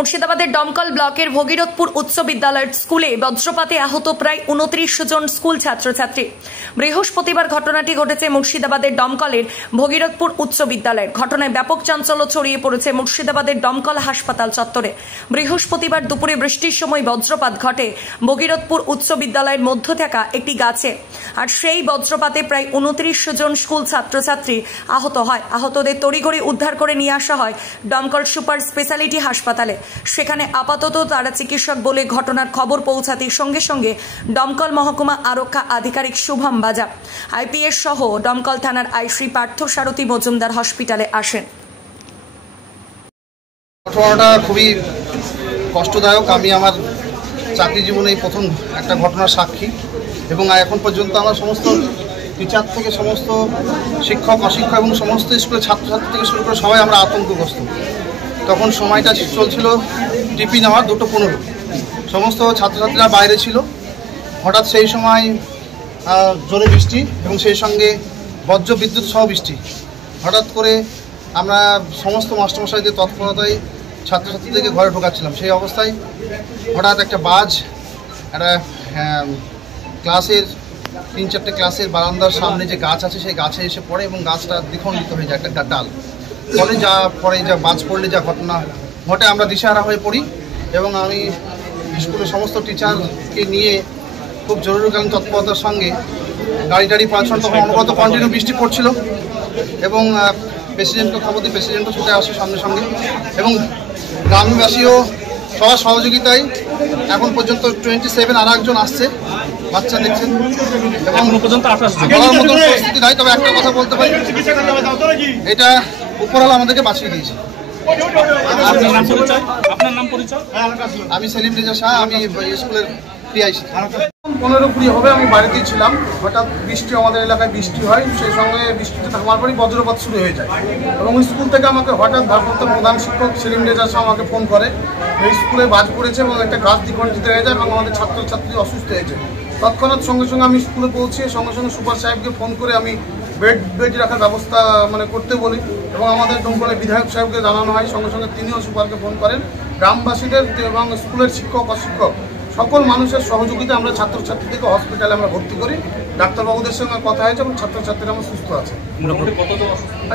মুর্শিদাবাদের দমকল ব্লকের ভগীরথপুর উচ্চ বিদ্যালয়ের স্কুলে বজ্রপাতে আহত প্রায় 29 জন স্কুল ছাত্রছাত্রী। বৃহস্পতিবার ঘটনাটি ঘটেছে মুর্শিদাবাদের দমকলের ভগীরথপুর উচ্চ বিদ্যালয়ের। ঘটনায় ব্যাপক চাঞ্চল্য ছড়িয়ে পড়েছে মুর্শিদাবাদের দমকল হাসপাতাল চত্বরে। বৃহস্পতিবার দুপুরে বৃষ্টির সময় বজ্রপাত ঘটে ভগীরথপুর উচ্চ বিদ্যালয়ের মধ্য থাকা একটি গাছে। আর সেই বজ্রপাতে প্রায় 29 জন স্কুল ছাত্রছাত্রী আহত হয়। আহতদের তড়িঘড়ি উদ্ধার করে নিয়ে আসা হয় দমকল সুপার স্পেশালিটি হাসপাতালে। সেখানে আপাতত তারা চিকিৎসক বলে ঘটনার খবর পৌঁছাতেই সঙ্গে সঙ্গে দমকল মহকুমা আরক্ষা আধিকারিক শুভম বাজা, আইপিএস সহ দমকল থানার আইসি পার্থ সারথী মজুমদার হসপিটালে আসেন। ঘটনাটা খুবই কষ্টদায়ক। আমি আমার চাকরি জীবনে প্রথম একটা ঘটনার সাক্ষী এবং এখন পর্যন্ত আমার সমস্ত টিচার থেকে সমস্ত শিক্ষক অশিক্ষক এবং সমস্ত স্কুলের ছাত্রছাত্রী থেকে শুরু করে সবাই আমরা আতঙ্কগ্রস্ত। তখন সময়টা চলছিল টিপি নেওয়ার 2:15। সমস্ত ছাত্রছাত্রীরা বাইরে ছিল। হঠাৎ সেই সময় জোরে বৃষ্টি এবং সেই সঙ্গে বজ্র বিদ্যুৎ সহ বৃষ্টি। হঠাৎ করে আমরা সমস্ত মাস্টারমশাইদের তৎপরতায় ছাত্রছাত্রীদেরকে ঘরে ঢোকাচ্ছিলাম। সেই অবস্থায় হঠাৎ একটা বাজ একটা ক্লাসের 3-4টে ক্লাসের বারান্দার সামনে যে গাছ আছে সেই গাছে এসে পড়ে এবং গাছটা দ্বিখণ্ডিত হয়ে যায়, একটা ডাল পরে যা বাজ পড়লে যা ঘটনা ঘটে আমরা দিশেহারা হয়ে পড়ি। এবং আমি স্কুলের সমস্ত টিচারকে নিয়ে খুব জরুরিকালীন তৎপরতার সঙ্গে গাড়ি টাড়ি পাঠানো। তখন অনবরত কন্টিনিউ বৃষ্টি পড়ছিল এবং প্রেসিডেন্টকে খবর দিয়ে প্রেসিডেন্টও ছুটে আসে সঙ্গে সঙ্গে এবং গ্রামবাসীও সবার সহযোগিতায় এখন পর্যন্ত 27 আর একজন আসছে বাচ্চা দেখছেন এবং বলার মতন পরিস্থিতি নাই। তবে একটা কথা বলতে পারি, এটা উপরওয়ালা আমাদেরকে বাঁচিয়ে দিয়েছে। আমি সেলিম রেজা শাহ, আমি স্কুলের পিআইসি। 15-20 হবে, আমি বাড়িতেই ছিলাম। হঠাৎ বৃষ্টি, আমাদের এলাকায় বৃষ্টি হয়, সেই সঙ্গে বৃষ্টিতে থামার পরই বজ্রপাত শুরু হয়ে যায় এবং স্কুল থেকে আমাকে হঠাৎ ভারপ্রাপ্ত প্রধান শিক্ষক সেলিম রেজা শাহ আমাকে ফোন করে, এই স্কুলে বাজ পড়েছে এবং একটা গাছ দ্বিখণ্ডিত হয়ে যায় এবং আমাদের ছাত্রছাত্রী অসুস্থ হয়েছে। তৎক্ষণাৎ সঙ্গে সঙ্গে আমি স্কুলে পৌঁছে সঙ্গে সঙ্গে সুপার সাহেবকে ফোন করে আমি বেড রাখার ব্যবস্থা করতে বলি এবং আমাদের দমকলের বিধায়ক সাহেবকে জানানো হয়। সঙ্গে সঙ্গে তিনিও সুপারকে ফোন করেন। গ্রামবাসীদের এবং স্কুলের শিক্ষক অশিক্ষক সকল মানুষের সহযোগিতা আমরা ছাত্রছাত্রীদেরকে হসপিটালে আমরা ভর্তি করি। ডাক্তারবাবুদের সঙ্গে কথা হয়েছে এবং ছাত্রছাত্রীরা আমার সুস্থ আছে।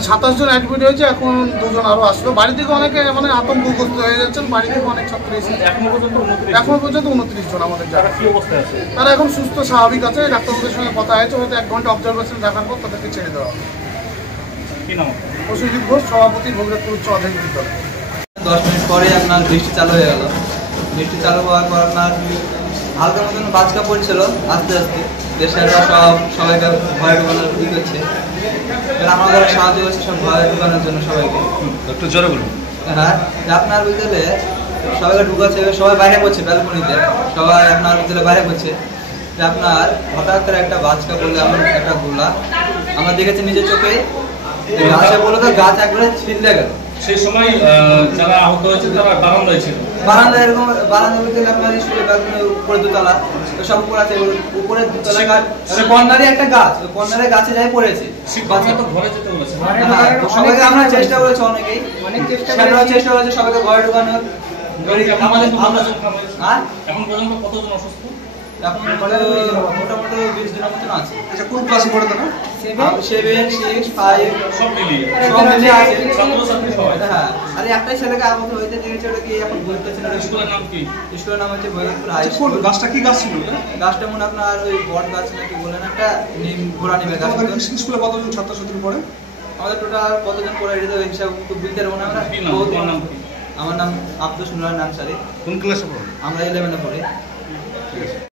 27 জন অ্যাডমিট হয়েছে, এখন 2 জন আরও আসলো। বাড়ি থেকে অনেকে আতঙ্কগ্রস্ত হয়ে যাচ্ছেন, বাড়ি থেকে অনেক ছাত্র এসেছে। এখনো পর্যন্ত 29 জন আমাদের যারা তারা এখন সুস্থ স্বাভাবিক আছে। ডাক্তারবাবুদের সঙ্গে কথা হয়েছে, হয়তো 1 ঘন্টা অবজারভেশন রাখার পর তাদেরকে ছেড়ে দেওয়া হবে। প্রসেনজিৎ ঘোষ, সভাপতি, ভগীরথপুর উচ্চ মাধ্যমিক বিদ্যালয়। 10 মিনিট পরে আপনার বৃষ্টি চালু হয়ে গেল। বৃষ্টি চালু হওয়ার পর আপনার হালকা মতন বাজকা পড়ছিল আস্তে আস্তে। দেশের সবাইকে ভয় ঢুকানোর ই করছে, আমাদের সাহায্য করছে সব ভয় ঢুকানোর জন্য সবাইকে। একটু জোরে বলুন। হ্যাঁ, আপনার বিদ্যালয়ে সবাইকে ঢুকাচ্ছে, সবাই বাইরে করছে ব্যালকনিতে, সবাই আপনার বিদ্যালয়ে বাইরে করছে। যে আপনার হঠাৎ করে একটা বাজকা পড়লে আমার একটা গোলা আমরা দেখেছি নিজের চোখে। গাছে বলে তো গাছ একবারে ছিঁড়লে গেল। সেই সময় যারা আহত হয়েছে তারা বারান্দায় ছিল। বারান্দা এরকম বারান্দা বলতে আপনার স্কুলের ব্যালকনির উপরে দোতলা সব উপরে আছে, উপরে দোতলা গাছ কর্নারে একটা গাছ, কর্নারে গাছে যাই পড়েছে। তো ঘরে যেতে বলেছে। সবাইকে আমরা চেষ্টা করেছি, অনেক চেষ্টা করেছে সবাইকে ঘরে ঢোকানোর। এখন পর্যন্ত কতজন অসুস্থ? এখন মোটামুটি 20 জনের মতন আছে। আচ্ছা, কোন ক্লাসে পড়ে তারা? 7, 6, 5 সব মিলিয়ে আছে ছাত্রছাত্রী সবাই। হ্যাঁ, আরে একটাই ছেলেকে আহত হয়েছে, দেখেছি ওটা কি এখন বলতে ছিল। স্কুলের নাম কি? স্কুলের নাম হচ্ছে ভগীরথপুর হাই স্কুল। গাছটা কি গাছ ছিল? গাছটা মনে আপনার ওই বট গাছ নাকি বলেন, একটা ঘোড়া নিমের গাছ। স্কুলে কতজন ছাত্রছাত্রী পড়ে? আমাদের টোটাল কতজন পড়ে এটা তো হিসাব খুব বুঝতে পারবো না আমরা। আমার নাম আব্দুস নুরান আনসারী। কোন ক্লাসে পড়ে? আমরা 11-এ পড়ি।